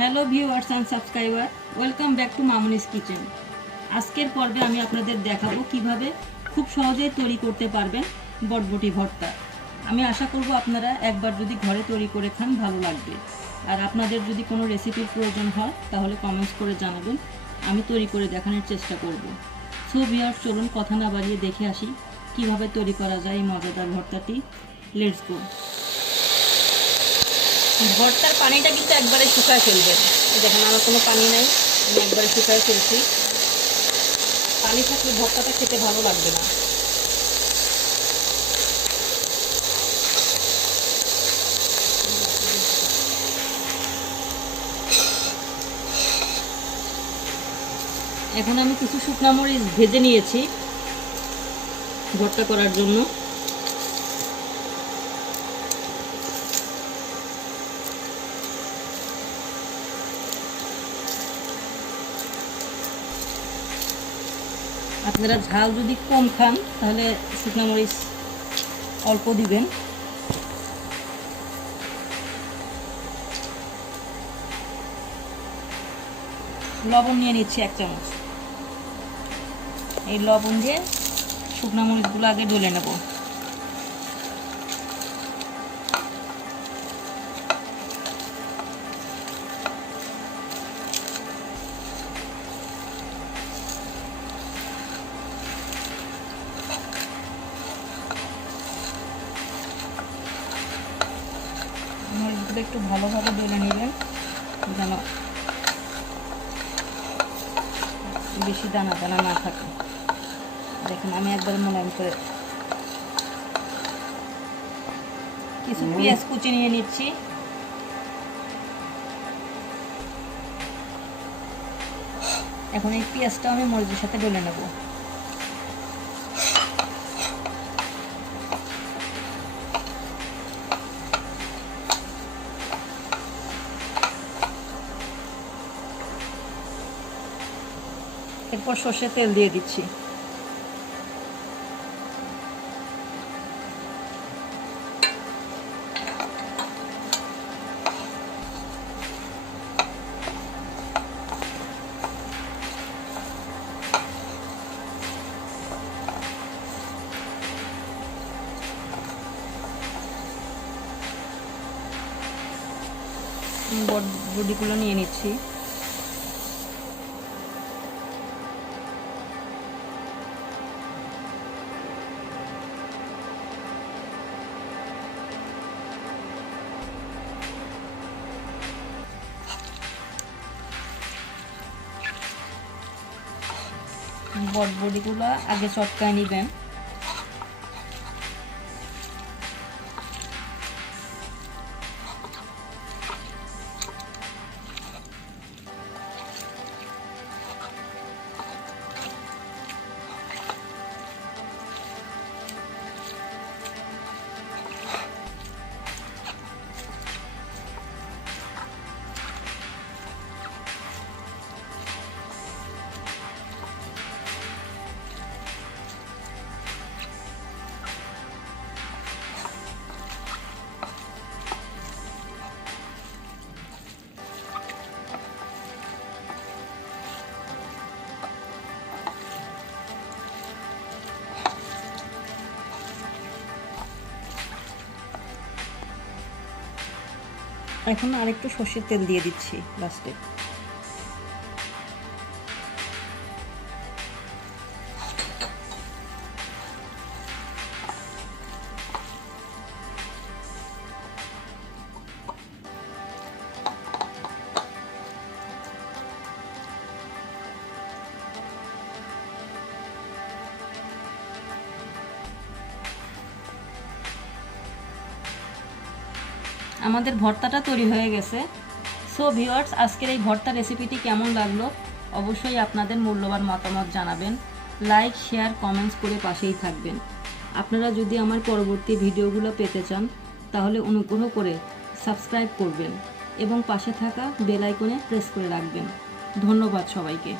Hello viewers and subscriber, welcome back to Mamoni's kitchen. আজকের পর্বে আমি আপনাদের দেখাবো কিভাবে খুব সহজেই তৈরি করতে পারবেন বটবটি ভর্তা। আমি আশা করব আপনারা একবার যদি ঘরে তৈরি করে খান ভালো লাগবে। আর আপনাদের যদি কোনো রেসিপির প্রয়োজন হয় তাহলে কমেন্টস করে জানাবেন, আমি তৈরি করে দেখানোর চেষ্টা করব। সো ভিউয়ার্স, চলুন কথা না বাড়িয়ে দেখে আসি কিভাবে তৈরি করা যায় এই মজাদার ভর্তাটি। Let's go. ভর্তার পানিটা কিন্তু একবারে শুকায় ফেলবেন। দেখেন আমার কোনো পানি নাই, আমি একবারে শুকায় ফেলছি। পানি থাকলে ভর্তাটা খেতে ভালো লাগবে না। এখন আমি কিছু শুকনা মরিচ ভেজে নিয়েছি ভর্তা করার জন্য। আপনারা ঝাল যদি কম খান তাহলে শুকনো মরিচ অল্প দিবেন। লবণ নিয়ে নিচ্ছি 1 চামচ। এই লবণ দিয়ে শুকনো মরিচগুলো আগে ডলে নেব। মরিচগুলো একটু ভালোভাবে ডলে নেবেন যেন বেশি দানা দানা না থাকে। দেখুন আমি একবার মোলায়েম করে কিছু পেঁয়াজ কুচি নিয়ে নিচ্ছি। এখন এই পেঁয়াজটা আমি মরিচের সাথে ডলে নেব। এরপর সর্ষের তেল দিয়ে দিচ্ছি। বড়িগুলো নিয়ে নিচ্ছি। বড়িগুলো আগে চটকায় নেবেন। এখন আরেকটু সর্ষের তেল দিয়ে দিচ্ছি লাস্টে। আমাদের ভর্তাটা তৈরি হয়ে গেছে। সো ভিউয়ার্স, আজকের এই ভর্তা রেসিপিটি কেমন লাগলো অবশ্যই আপনাদের মূল্যবান মতামত জানাবেন। লাইক, শেয়ার, কমেন্টস করে পাশেই থাকবেন। আপনারা যদি আমার পরবর্তী ভিডিওগুলো পেতে চান তাহলে অনুগ্রহ করে সাবস্ক্রাইব করবেন এবং পাশে থাকা বেল আইকনে প্রেস করে রাখবেন। ধন্যবাদ সবাইকে।